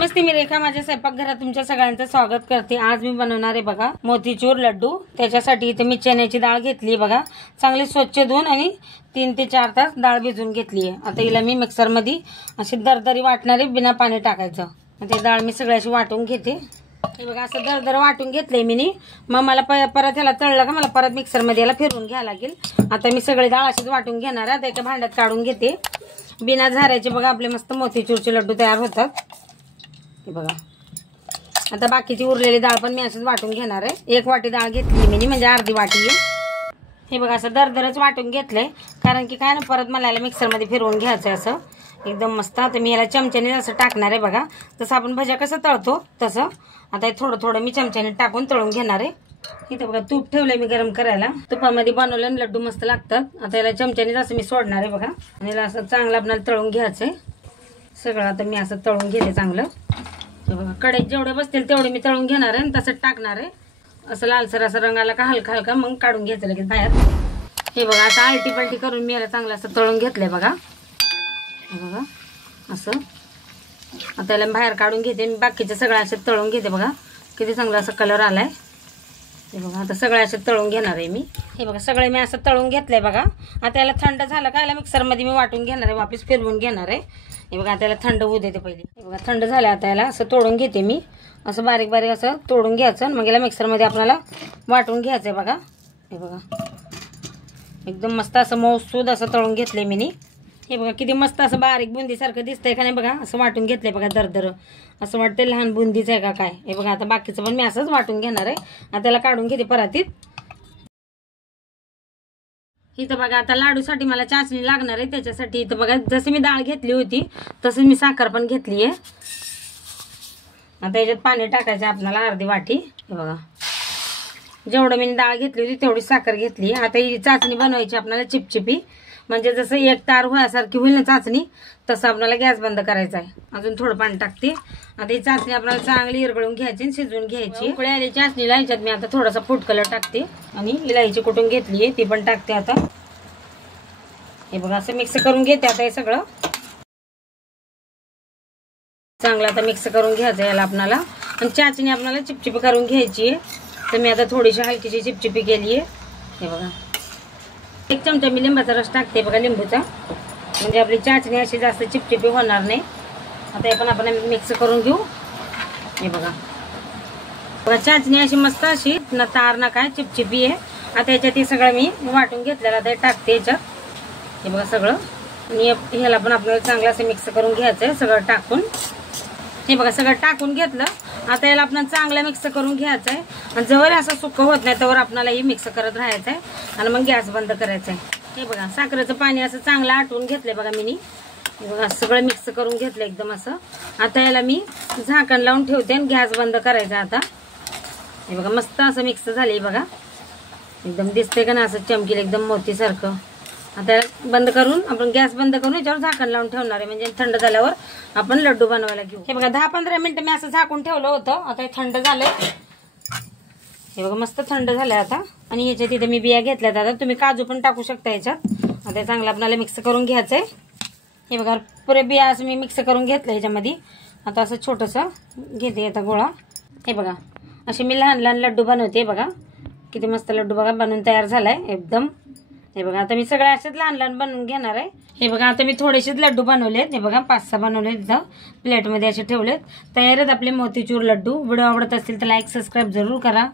नमस्ते, मी रेखा माझ्या स्वयंपाकघरात तुमच्या सगळ्यांचं स्वागत करते। आज मी बनवणार आहे बघा मोतीचूर लड्डू। त्याच्यासाठी इथे मी चण्याची डाळ घेतली बघा, चांगली स्वच्छ धुवून आणि 3 ते 4 तास डाळ भिजवून घेतली आहे। आता हिला मी मिक्सर मध्ये अशी दरदरी वाटणारे बिना पाणी टाकायचं। ते डाळ मी सगळ्याशी वाटून घेते। हे बघा असं दरदर वाटून घेतलंय मी। मग मला परत ह्याला तळलं का मला परत मिक्सर मध्ये याला फिरवून घ्यायला लागेल। आता मी सगळी डाळ अशीच वाटून घेणार आहे। आता एका भांड्यात काढून घेते। बिना झाऱ्याचे बघा आपले मस्त मोतीचूरचे लड्डू तयार होतात। हे बघा आता बाकीची उरलेली डाळ पण मी असंच वाटून घेणार आहे। 1 वाटी डाळ घेतली मी, म्हणजे अर्धी वाटी आहे। हे बघा असं दरदरच वाटून घेतलंय, कारण की काय ना परत मला याला मिक्सर मध्ये फिरवून घ्यायचं असं एकदम मस्त। आता मी याला चमच्याने असं टाकणार आहे बघा, जसं आपण भज्या कसं तळतो तसं। आता थोडं थोडं मी चमच्याने टाकून तळून घेणार आहे। इथे बघा तूप ठेवलंय मी गरम करायला। तुपामध्ये बनवलेले लड्डू मस्त लागतात। आता याला चमच्याने असं मी सोडणार आहे बघा, आणि याला असं चांगलं आपल्याला तळून घ्यायचंय सगळं। आता मी असं तळून घेते चांगलं। हे बघा कढईत जेवढे बसतील तेवढे मी तळून घेणार आहे आणि तसंच टाकणार आहे। असं लालसर असं रंग आला का हलका हलका मग काढून घ्यायचं लगेच बाहेर। हे बघा आता आलटी पलटी करून मी याला चांगलं असं तळून घेतलंय बघा। हे बघा असं आता याला बाहेर काढून घेते। मी बाकीचे सगळं असं तळून घेते बघा, किती चांगला असा कलर आलाय। हे बघा आता सगळं असं तळून घेणार आहे मी। हे बघा सगळे मी असं तळून घेतलंय बघा। आता याला थंड झालं का याला मिक्सर मध्ये मी वाटून घेणार आहे, वापस फिरवून घेणार आहे। हे बघा आता याला थंड होऊ देते पहिले। हे बघा थंड झालं, आता याला असं तोडून घेते मी। असं बारीक बारीक असं तोडून घ्यायचं, मग याला मिक्सर मध्ये आपल्याला वाटून घ्यायचंय बघा। हे बघा एकदम मस्त असं मऊसूद असं तळून घेतलंय मी। हे बघा किती मस्त असं बारीक बुंदी सारखं दिसतंय का नाही बघा, असं वाटून घेतलंय बघा दरदर, असं वाटतंय लहान बुंदीच आहे का काय। हे बघा आता बाकीचं पण मी असंच वाटून घेणार आहे। आता त्याला काढून घेते परातीत। इथं बघा आता लाडूसाठी मला चाचणी लागणार आहे, त्याच्यासाठी इथं बघा जशी मी डाळ घेतली होती तसं मी साखर पण घेतली आहे। आता याच्यात पाणी टाकायचं आपल्याला अर्धी वाटी। हे बघा जेवढं मी डाळ घेतली होती तेवढी साखर घेतली। आता ही चाचणी बनवायची आपल्याला चिपचिपी, म्हणजे जसं एक तार व्हायसारखी होईल ना चाचणी, तसं आपल्याला गॅस बंद करायचा आहे। अजून थोडं पाणी टाकते। आता ही चाचणी आपल्याला चांगली इरगळून घ्यायची आणि शिजवून घ्यायची। उकळी आली चाचणीला, ह्याच्यात मी आता थोडासा फूड कलर टाकते आणि इलायची कुटून घेतली आहे ती पण टाकते आता। हे बघा असं मिक्स करून घेते आता हे सगळं चांगलं आता मिक्स करून घ्यायचं याला आपल्याला। आणि चाचणी आपल्याला चिपचिपी करून घ्यायची आहे, तर मी आता थोडीशी हलकीशी चिपचिपी केली आहे। हे बघा 1 चमचा मी लिंबाचा रस टाकते बघा, लिंबूचा, म्हणजे आपली चाचणी अशी जास्त चिपचिपी होणार नाही। आता हे पण आपण मिक्स करून घेऊ। हे बघा बघा चाचणी अशी मस्त अशी ना तार ना काय चिपचिपी आहे। आता याच्यात हे सगळं मी वाटून घेतलेलं आता टाकते याच्यात। हे बघा सगळं, आणि ह्याला पण आपल्याला चांगलं असं मिक्स करून घ्यायचंय सगळं टाकून। हे बघा सगळं टाकून घेतलं। आता याला आपण चांगलं मिक्स करून घ्यायचंय, आणि जवळ असं सुकं होत नाही तवर आपल्याला हे मिक्स करत राहायचंय आणि मग गॅस बंद करायचा आहे। हे बघा साखरेचं पाणी असं चांगलं आटवून घेतलंय बघा मी। बघा सगळं मिक्स करून घेतलं एकदम असं। आता याला मी झाकण लावून ठेवते आणि गॅस बंद करायचा आता। हे बघा मस्त असं मिक्स झालंय बघा, एकदम दिसतंय का ना असं चमकील एकदम मोतीसारखं। आता बंद करून आपण गॅस बंद करून याच्यावर झाकण लावून ठेवणार आहे, म्हणजे थंड झाल्यावर आपण लड्डू बनवायला घेऊ। हे बघा 10-15 मिनिटं मी असं झाकून ठेवलं होतं। आता हे थंड झालंय। हे बघा मस्त थंड झालंय आता। आणि याच्यात इथे मी बिया घेतल्यात, आता तुम्ही काजू पण टाकू शकता याच्यात। आता चांगलं आपल्याला मिक्स करून घ्यायचंय। हे बघा पुरे बिया असं मी मिक्स करून घेतलं याच्यामध्ये। आता असं छोटंसं घेते आता गोळा। हे बघा असे मी लहान लहान लड्डू बनवते बघा, किती मस्त लड्डू बघा बनवून तयार झालाय एकदम। हे बघा आता मी सगळे असेच लहान लहान बनवून घेणार आहे। हे बघा आता मी थोडेसेच लड्डू बनवलेत। हे बघा 5-6 बनवलेत, इथं प्लेटमध्ये असे ठेवलेत। तयार आहेत आपले मोतीचूर लड्डू। व्हिडिओ आवडत असेल तर लाईक सबस्क्राईब जरूर करा।